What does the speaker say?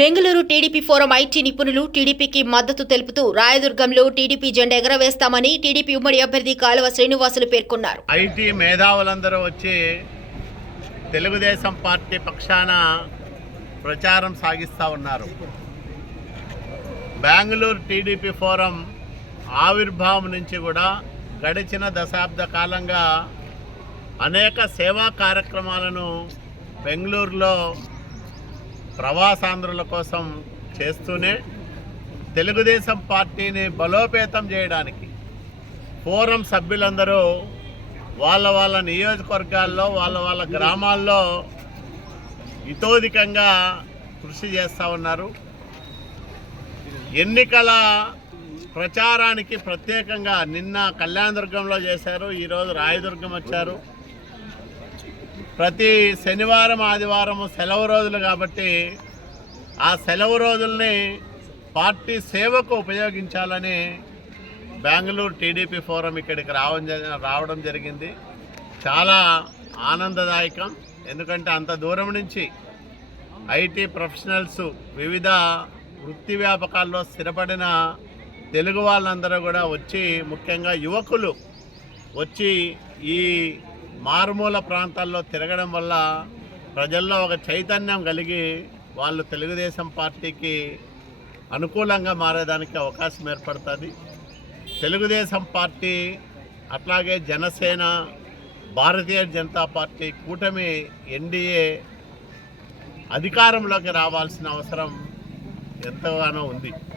Bengaluru TDP forum IT నిపుణులు టీడీపీకి మద్దతు తెలుపుతూ రాయదుర్గంలో టీడీపీ జెండా ఎగరవేస్తామని టీడీపీ ఉమ్మడి అభ్యర్థి కాలువ శ్రీనివాసులు పేర్కొన్నారు. ఐటీ మేధావులందరూ వచ్చి తెలుగుదేశం పార్టీ పక్షాన ప్రచారం సాగిస్తూ ఉన్నారు. బెంగళూరు టీడీపీ ఫోరం ఆవిర్భావం నుంచి కూడా గడిచిన దశాబ్ద కాలంగా అనేక సేవా కార్యక్రమాలను బెంగళూరులో ప్రవాసాంధ్రుల కోసం చేస్తూనే తెలుగుదేశం పార్టీని బలోపేతం చేయడానికి ఫోరం సభ్యులందరూ వాళ్ళ వాళ్ళ నియోజకవర్గాల్లో వాళ్ళ వాళ్ళ గ్రామాల్లో ఇతోధికంగా కృషి చేస్తూ ఉన్నారు. ఎన్నికల ప్రచారానికి ప్రత్యేకంగా నిన్న కళ్యాణదుర్గంలో చేశారు ఈరోజు రాయదుర్గం వచ్చారు. ప్రతి శనివారం ఆదివారం సెలవు రోజులు కాబట్టి ఆ సెలవు రోజుల్ని పార్టీ సేవకు ఉపయోగించాలని బెంగళూరు టీడీపీ ఫోరం ఇక్కడికి రావడం జ- రావడం జరిగింది. చాలా ఆనందదాయకం. ఎందుకంటే అంత దూరం నుంచి ఐటీ ప్రొఫెషనల్స్ వివిధ వృత్తి వ్యాపకాల్లో స్థిరపడిన తెలుగు వాళ్ళందరూ కూడా వచ్చి ముఖ్యంగా యువకులు వచ్చి ఈ మారుమూల ప్రాంతాల్లో తిరగడం వల్ల ప్రజల్లో ఒక చైతన్యం కలిగి వాళ్ళు తెలుగుదేశం పార్టీకి అనుకూలంగా మారేదానికి అవకాశం ఏర్పడుతుంది. తెలుగుదేశం పార్టీ అట్లాగే జనసేన భారతీయ జనతా పార్టీ కూటమి ఎన్డీఏ అధికారంలోకి రావాల్సిన అవసరం ఎంతగానో ఉంది.